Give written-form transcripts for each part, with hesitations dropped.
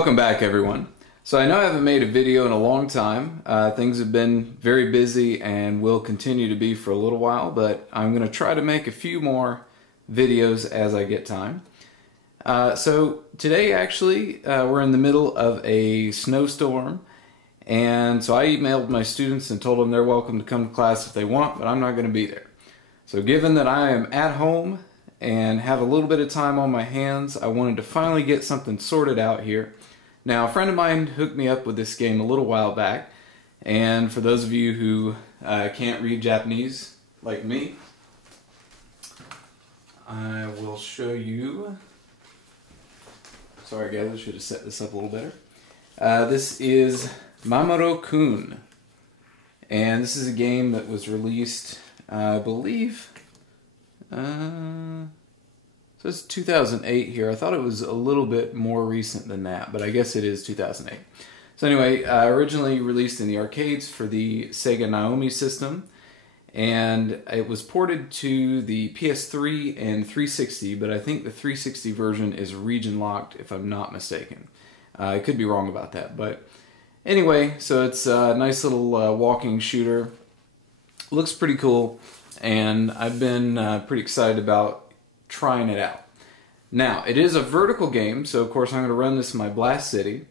Welcome back, everyone. So I know I haven't made a video in a long time. Things have been very busy and will continue to be for a little while, but I'm going to try to make a few more videos as I get time. So today actually we're in the middle of a snowstorm, and so I emailed my students and told them they're welcome to come to class if they want, but I'm not going to be there. So given that I am at home and have a little bit of time on my hands, I wanted to finally get something sorted out here. Now, a friend of mine hooked me up with this game a little while back, and for those of you who can't read Japanese like me, I will show you. Sorry guys, I should have set this up a little better. This is Mamorukun, and this is a game that was released, I believe, so it's 2008 here. I thought it was a little bit more recent than that, but I guess it is 2008. So anyway, originally released in the arcades for the Sega Naomi system, and it was ported to the PS3 and 360, but I think the 360 version is region locked if I'm not mistaken. I could be wrong about that, but anyway, so it's a nice little walking shooter. Looks pretty cool, and I've been pretty excited about trying it out. Now, it is a vertical game, so of course I'm going to run this in my Blast City,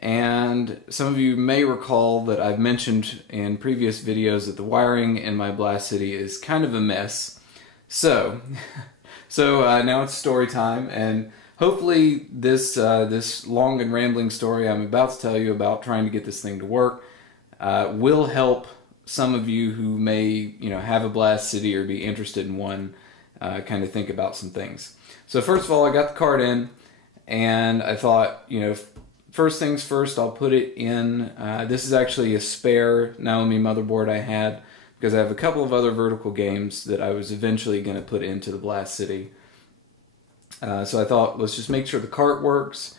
and some of you may recall that I've mentioned in previous videos that the wiring in my Blast City is kind of a mess. So, now it's story time, and hopefully this long and rambling story I'm about to tell you about trying to get this thing to work will help some of you who may have a Blast City or be interested in one kind of think about some things. So first of all, I got the card in, and I thought, first things first, I'll put it in. This is actually a spare Naomi motherboard I had, because I have a couple of other vertical games that I was eventually going to put into the Blast City. So I thought, let's just make sure the cart works,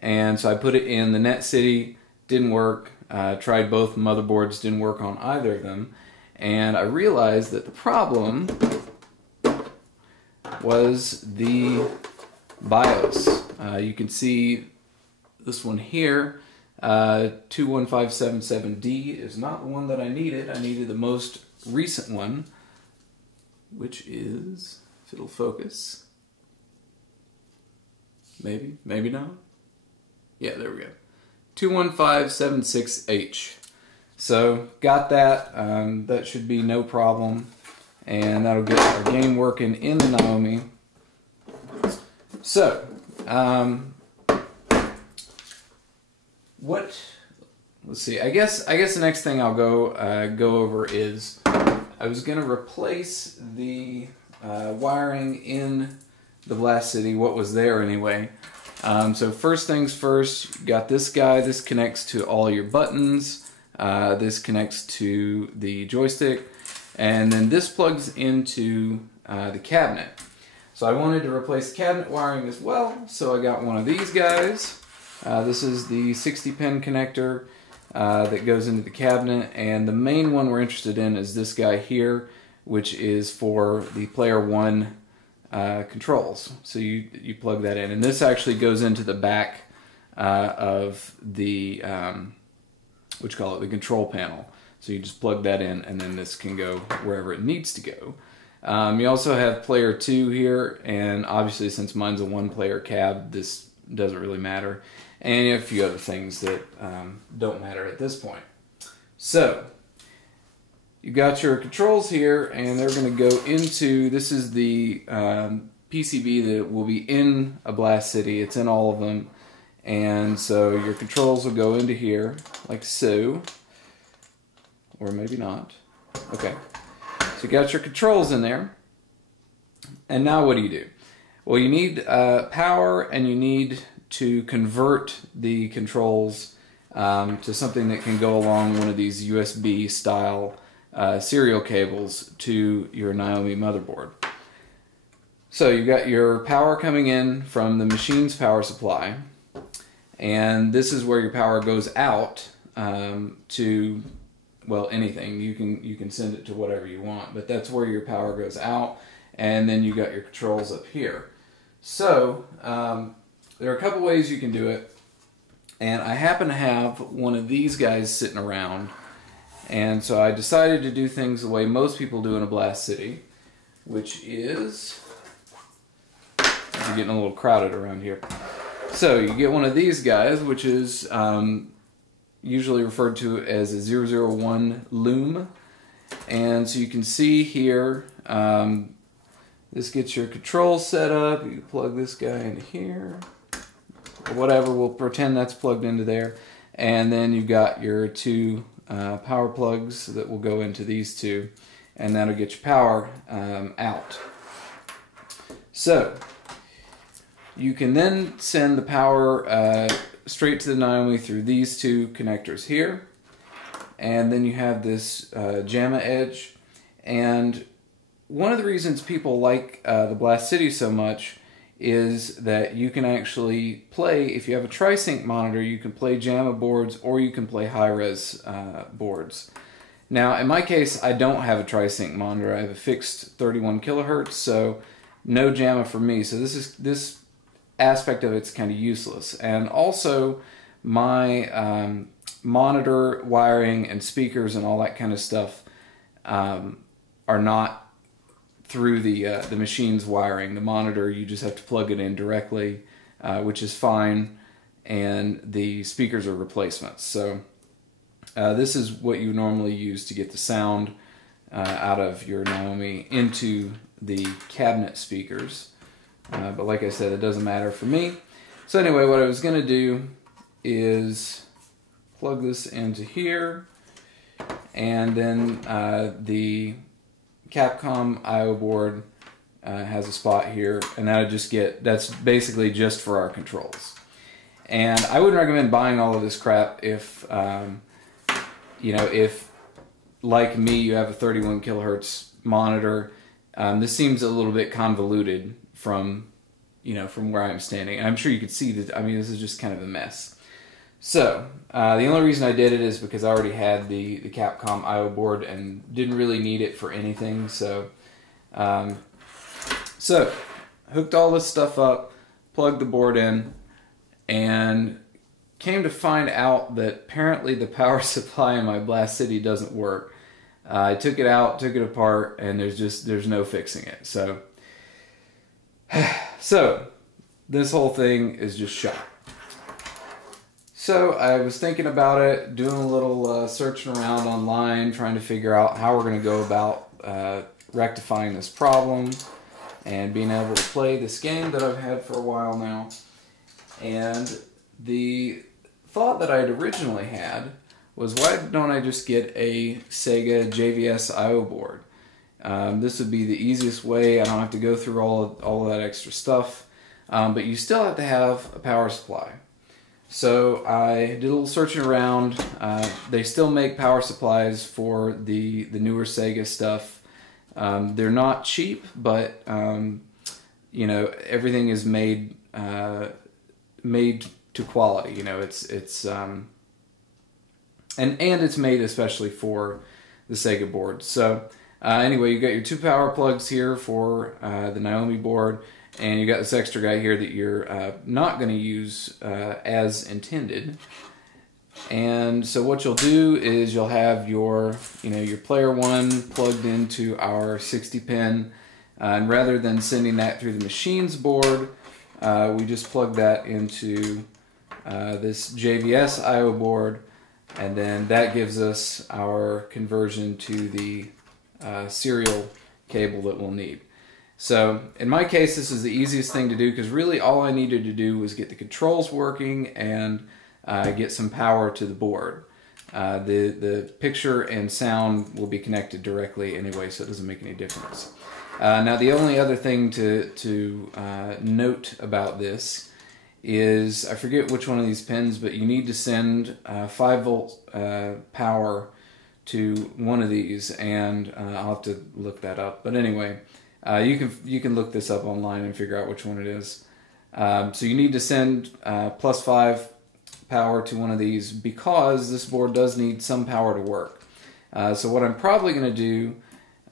and so I put it in the Net City. Didn't work. Tried both motherboards, didn't work on either of them, and I realized that the problem was the BIOS. You can see this one here, 21577D is not the one that I needed. I needed the most recent one, which is, if it'll focus, maybe not. Yeah, there we go. 21576H. So got that. That should be no problem, and that'll get our game working in the Naomi. So, let's see. I guess the next thing I'll go over is I was going to replace the wiring in the Blast City, what was there anyway. So first things first, you got this guy. This connects to all your buttons. This connects to the joystick. And then this plugs into the cabinet. So I wanted to replace cabinet wiring as well, so I got one of these guys. This is the 60-pin connector that goes into the cabinet, and the main one we're interested in is this guy here, which is for the player 1 controls. So you plug that in, and this actually goes into the back of the the control panel. So you just plug that in, and then this can go wherever it needs to go. You also have player 2 here, and obviously since mine's a one-player cab, this doesn't really matter. And you have a few other things that don't matter at this point. So you got your controls here, and they're going to go into, this is the PCB that will be in a Blast City. It's in all of them. And so your controls will go into here, like so. Or maybe not. Okay. So you got your controls in there. And now what do? Well, you need power, and you need to convert the controls to something that can go along one of these USB style serial cables to your Naomi motherboard. So you've got your power coming in from the machine's power supply, and this is where your power goes out to, well, anything. You can send it to whatever you want, but that's where your power goes out, and then you got your controls up here. So there are a couple ways you can do it. And I happen to have one of these guys sitting around, and so I decided to do things the way most people do in a blast city, which is, we're getting a little crowded around here. So you get one of these guys, which is usually referred to as a 001 loom. And so you can see here, this gets your controls set up. You plug this guy in here, or whatever, we'll pretend that's plugged into there. And then you've got your two power plugs that will go into these two, and that'll get your power out. So you can then send the power straight to the Naomi through these two connectors here, and then you have this JAMA edge. And one of the reasons people like the Blast City so much is that you can actually play, if you have a tri-sync monitor, you can play JAMA boards or you can play high-res boards. Now, in my case, I don't have a tri-sync monitor. I have a fixed 31 kilohertz, so no JAMA for me. So this aspect of it's kind of useless. And also, my monitor wiring and speakers and all that kind of stuff are not through the machine's wiring. The monitor, you just have to plug it in directly, which is fine, and the speakers are replacements. So this is what you normally use to get the sound out of your Naomi into the cabinet speakers. But like I said, it doesn't matter for me. So anyway, what I was going to do is plug this into here, and then the Capcom I/O board has a spot here, and that's basically just for our controls. And I wouldn't recommend buying all of this crap if if like me you have a 31 kilohertz monitor. This seems a little bit convoluted from where I'm standing. And I'm sure you could see that. I mean, this is just kind of a mess. So the only reason I did it is because I already had the Capcom I/O board and didn't really need it for anything. So hooked all this stuff up, plugged the board in, and came to find out that apparently the power supply in my Blast City doesn't work. I took it out, took it apart, and there's no fixing it. So this whole thing is just shot. So I was thinking about it, doing a little searching around online, trying to figure out how we're going to go about rectifying this problem and being able to play this game that I've had for a while now. And the thought that I'd originally had was, why don't I just get a Sega JVS I/O board? This would be the easiest way. I don't have to go through all of that extra stuff, but you still have to have a power supply. So I did a little searching around. They still make power supplies for the newer Sega stuff. They're not cheap, but everything is made to quality. It's and it's made especially for the Sega board. So anyway, you got your two power plugs here for the Naomi board. And you got this extra guy here that you're not going to use as intended. And so what you'll do is you'll have your player one plugged into our 60 pin, and rather than sending that through the machine's board, we just plug that into this JVS I/O board, and then that gives us our conversion to the serial cable that we'll need. So in my case, this is the easiest thing to do, because really all I needed to do was get the controls working and get some power to the board. The picture and sound will be connected directly anyway, so it doesn't make any difference. Now the only other thing to note about this is, I forget which one of these pins, but you need to send 5 volt power to one of these, and I'll have to look that up. But anyway, you can look this up online and figure out which one it is. So you need to send +5 power to one of these, because this board does need some power to work. So what I'm probably going to do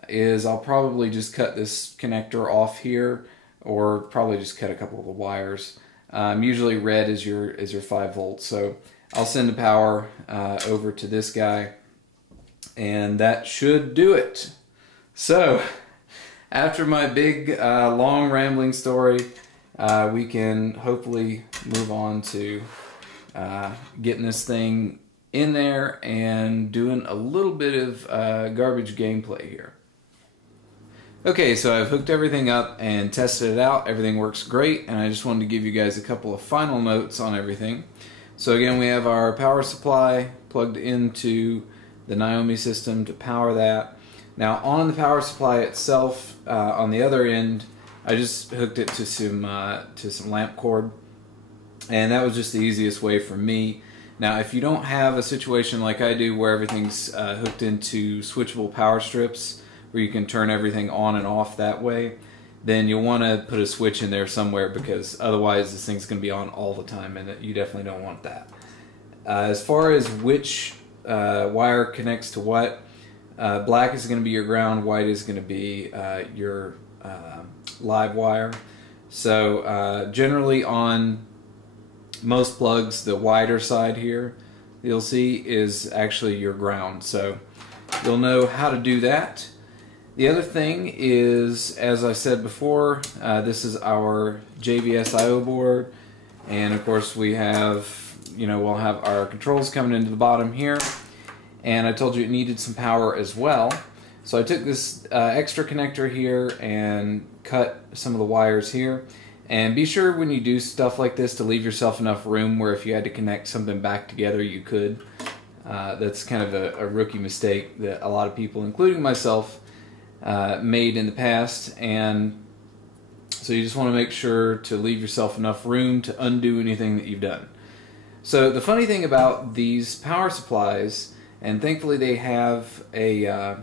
is I'll probably just cut this connector off here, or probably just cut a couple of the wires. Usually red is your 5 volts. So I'll send the power over to this guy, and that should do it. So after my big long rambling story, we can hopefully move on to getting this thing in there and doing a little bit of garbage gameplay here. Okay, so I've hooked everything up and tested it out. Everything works great, and I just wanted to give you guys a couple of final notes on everything. So again, we have our power supply plugged into the Naomi system to power that. Now on the power supply itself, on the other end, I just hooked it to some lamp cord, and that was just the easiest way for me. Now if you don't have a situation like I do where everything's hooked into switchable power strips where you can turn everything on and off that way, then you'll want to put a switch in there somewhere, because otherwise this thing's going to be on all the time, and you definitely don't want that. As far as which wire connects to what, black is going to be your ground, white is going to be your live wire. So generally on most plugs, the wider side here you'll see is actually your ground, so you'll know how to do that. The other thing is, as I said before, this is our JVS I/O board, and of course we have, we'll have our controls coming into the bottom here, and I told you it needed some power as well. So I took this extra connector here and cut some of the wires here. And be sure when you do stuff like this to leave yourself enough room where if you had to connect something back together you could. That's kind of a rookie mistake that a lot of people, including myself, made in the past, and so you just want to make sure to leave yourself enough room to undo anything that you've done. So the funny thing about these power supplies, and thankfully they have a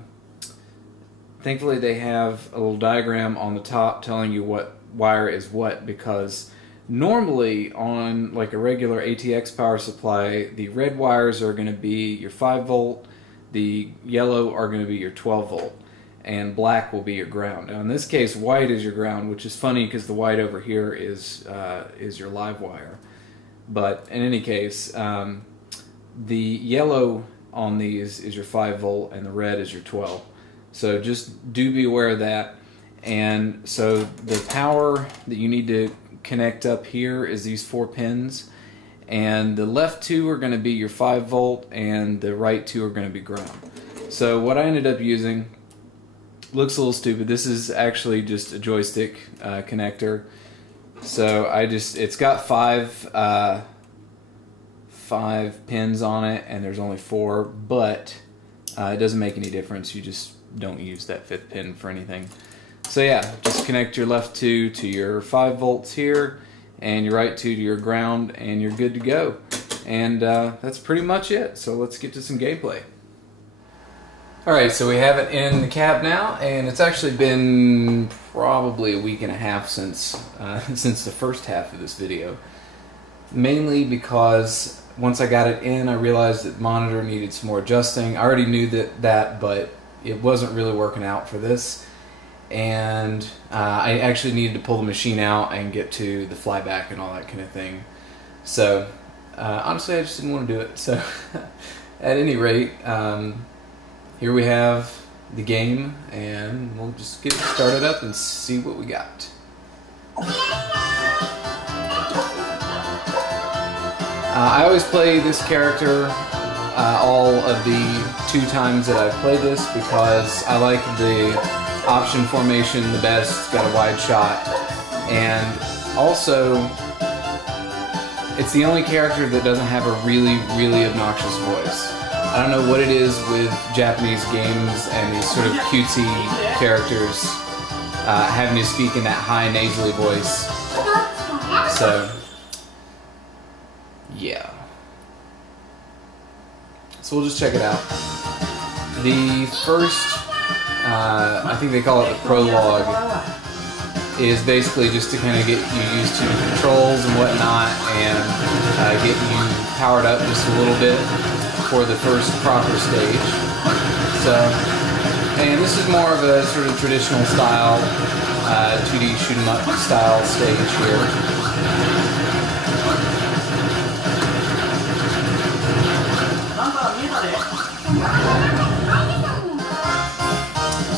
little diagram on the top telling you what wire is what, because normally on like a regular ATX power supply, the red wires are going to be your 5 volt, the yellow are going to be your 12 volt, and black will be your ground. Now in this case, white is your ground, which is funny because the white over here is your live wire. But in any case, the yellow on these is your 5 volt and the red is your 12. So just do be aware of that. And so the power that you need to connect up here is these 4 pins, and the left 2 are going to be your 5 volt and the right 2 are going to be ground. So what I ended up using looks a little stupid. This is actually just a joystick connector. So it's got 5 pins on it, and there's only 4, but it doesn't make any difference. You just don't use that 5th pin for anything. So yeah, just connect your left 2 to your 5 volts here, and your right 2 to your ground, and you're good to go. And that's pretty much it. So let's get to some gameplay. Alright, so we have it in the cab now, and it's actually been probably a week and a half since the first half of this video. Mainly because once I got it in, I realized that the monitor needed some more adjusting. I already knew that, but it wasn't really working out for this. And I actually needed to pull the machine out and get to the flyback and all that kind of thing. So honestly, I just didn't want to do it. So at any rate, here we have the game, and we'll just get it started up and see what we got. I always play this character all of the 2 times that I've played this because I like the option formation the best. It's got a wide shot, and also it's the only character that doesn't have a really, really obnoxious voice. I don't know what it is with Japanese games and these sort of cutesy characters having to speak in that high nasally voice. So yeah. So we'll just check it out. The first, I think they call it the prologue, is basically just to kind of get you used to the controls and whatnot, and get you powered up just a little bit for the first proper stage. So, and this is more of a sort of traditional style, 2D shoot 'em up style stage here.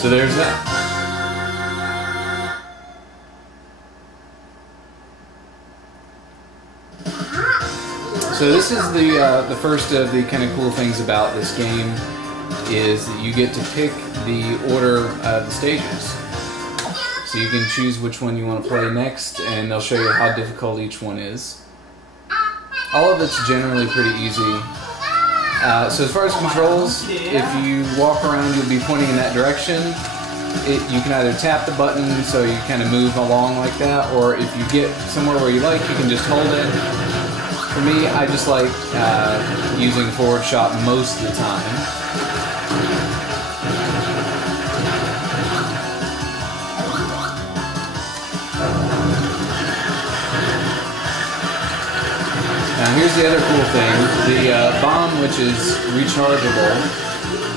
So there's that. So this is the first of the kind of cool things about this game, is that you get to pick the order of the stages. So you can choose which one you want to play next, and they'll show you how difficult each one is. All of it's generally pretty easy. So as far as controls, if you walk around, you'll be pointing in that direction. You can either tap the button so you kind of move along like that, or if you get somewhere where you like, you can just hold it. For me, I just like using forward shot most of the time. Now here's the other cool thing. The bomb, which is rechargeable,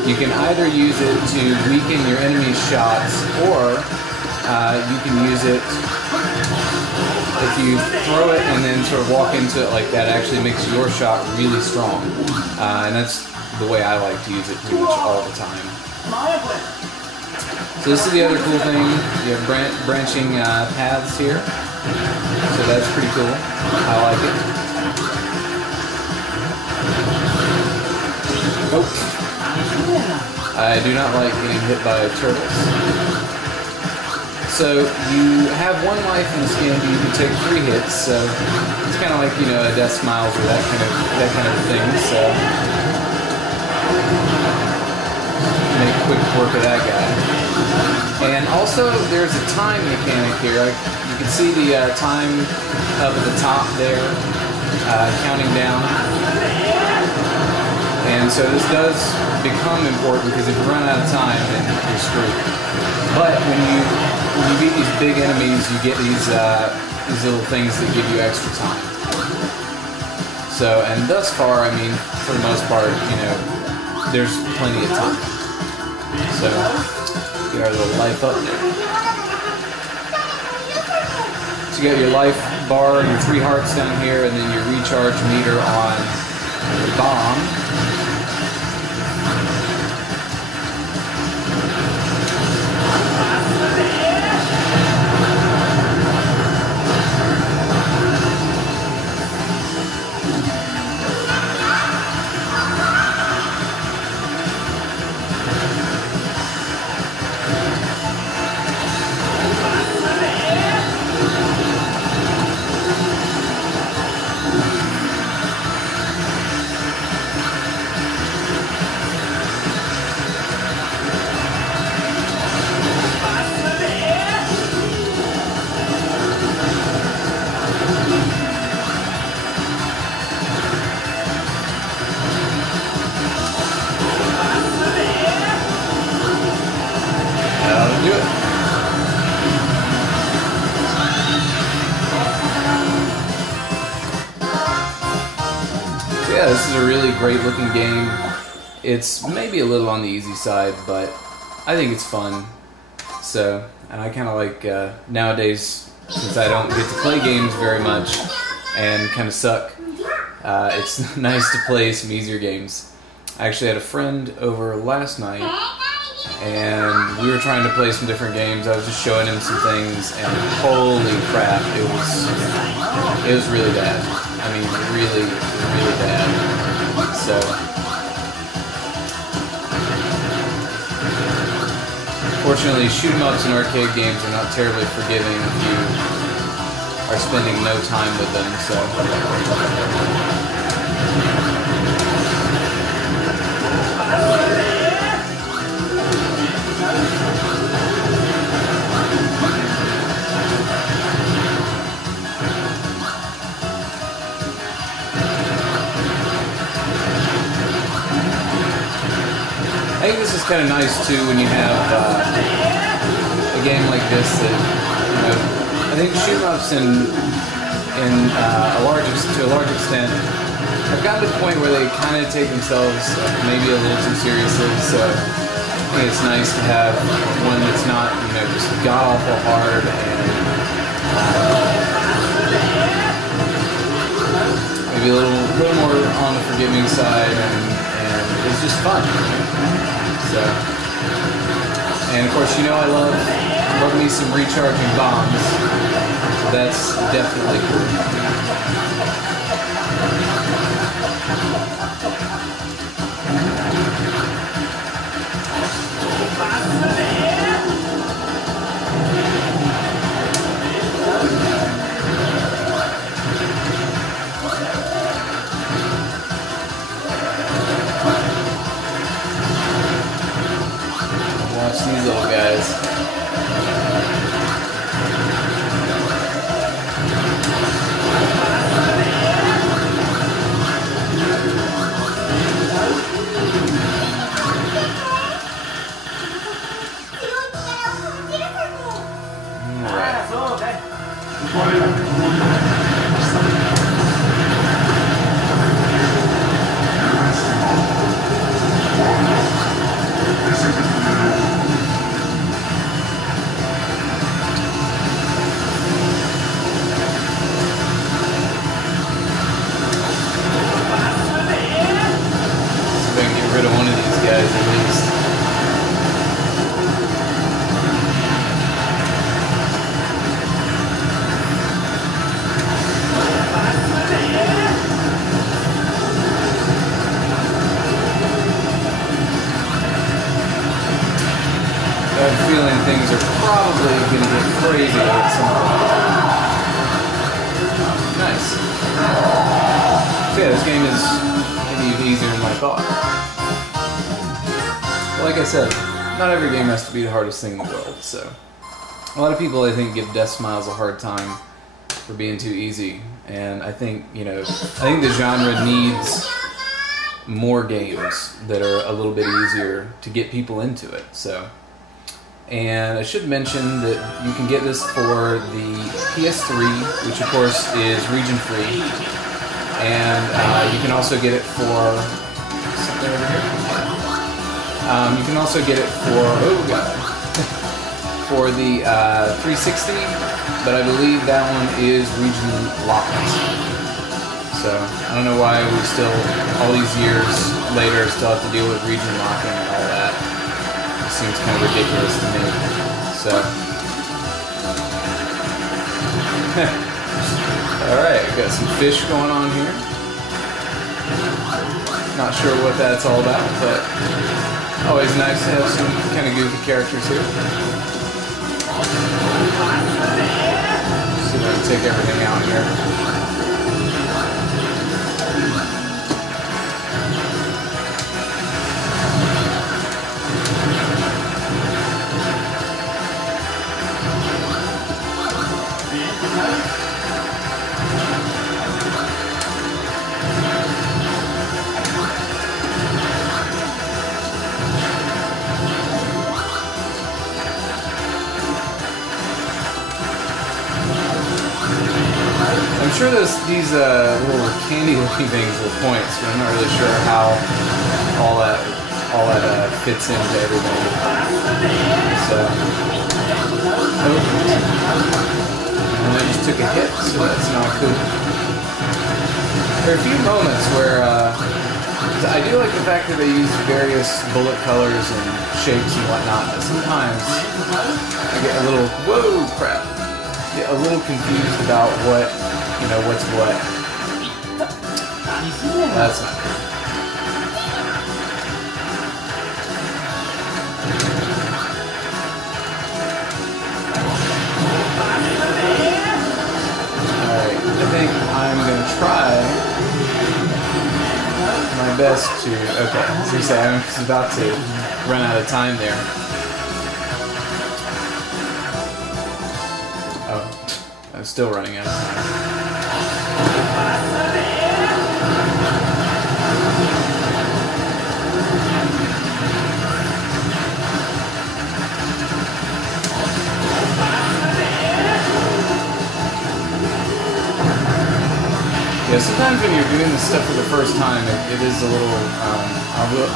you can either use it to weaken your enemy's shots, or you can use it if you throw it and then sort of walk into it like that. It actually makes your shot really strong. And that's the way I like to use it pretty much all the time. So this is the other cool thing. You have branching paths here. So that's pretty cool. I like it. Nope. I do not like getting hit by turtles. So you have 1 life in this game, but you can take 3 hits. So it's kind of like, you know, a death smiles or that kind of thing. So make quick work of that guy. And also there's a time mechanic here. You can see the time up at the top there, counting down. And so this does become important, because if you run out of time, then you're screwed. But when you beat these big enemies, you get these little things that give you extra time. So, and thus far, I mean, for the most part, you know, there's plenty of time. So, get our little life up there. So you got your life bar, your 3 hearts down here, and then your recharge meter on the bomb. Yeah, this is a really great looking game. It's maybe a little on the easy side, but I think it's fun. So, and I kind of like, nowadays, since I don't get to play games very much and kind of suck, it's nice to play some easier games. I actually had a friend over last night, and we were trying to play some different games. I was just showing him some things, and holy crap, it was really bad. I mean, really, really bad. So, fortunately, shoot 'em ups and arcade games are not terribly forgiving if you are spending no time with them. So. I think this is kind of nice too when you have a game like this that, you know, I think shoot 'em ups to a large extent have gotten to the point where they kind of take themselves maybe a little too seriously. So I think it's nice to have one that's not, you know, just god awful hard and maybe a little more on the forgiving side, and it's just fun. So, And of course, you know I love me some recharging bombs. That's definitely cool. Watch these little guys. Rid of one of these guys at least. I have a feeling things are probably going to get crazy at some point. Nice. So yeah, this game is maybe easier than I thought. Like I said, not every game has to be the hardest thing in the world, so a lot of people, I think, give Death Smiles a hard time for being too easy, and I think, you know, I think the genre needs more games that are a little bit easier to get people into it, so. And I should mention that you can get this for the PS3, which of course is region-free, and you can also get it for something over here. You can also get it for, oh god, for the 360, but I believe that one is region locked. So, I don't know why we still, all these years later, still have to deal with region locking and all that. It seems kind of ridiculous to me. So. Alright, we got some fish going on here. Not sure what that's all about, but always nice to have some kind of goofy characters here. See if I can take everything out here. I'm sure these little candy looking things are points, but I'm not really sure how all that fits into everything. So, and I just took a hit, so that's not cool. There are a few moments where I do like the fact that they use various bullet colors and shapes and whatnot, but sometimes I get a little, whoa crap, get a little confused about what, you know, what's what. That's not good. Alright, I think I'm going to try my best to... Okay, so you say I'm just about to run out of time there. Oh, I'm still running out of time. Yeah, sometimes when you're doing this stuff for the first time, it is a little,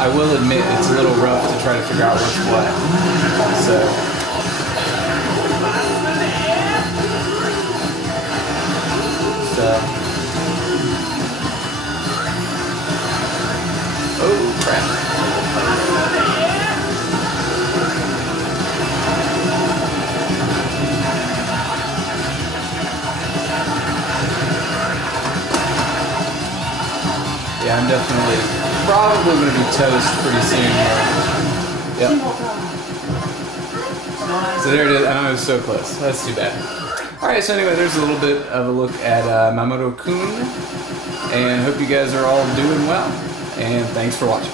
I will admit, it's a little rough to try to figure out what's what. So. Oh, crap. I'm definitely probably going to be toast pretty soon here. Yep. So there it is. I was so close. That's too bad. Alright, so anyway, there's a little bit of a look at Mamorukun, and hope you guys are all doing well, and thanks for watching.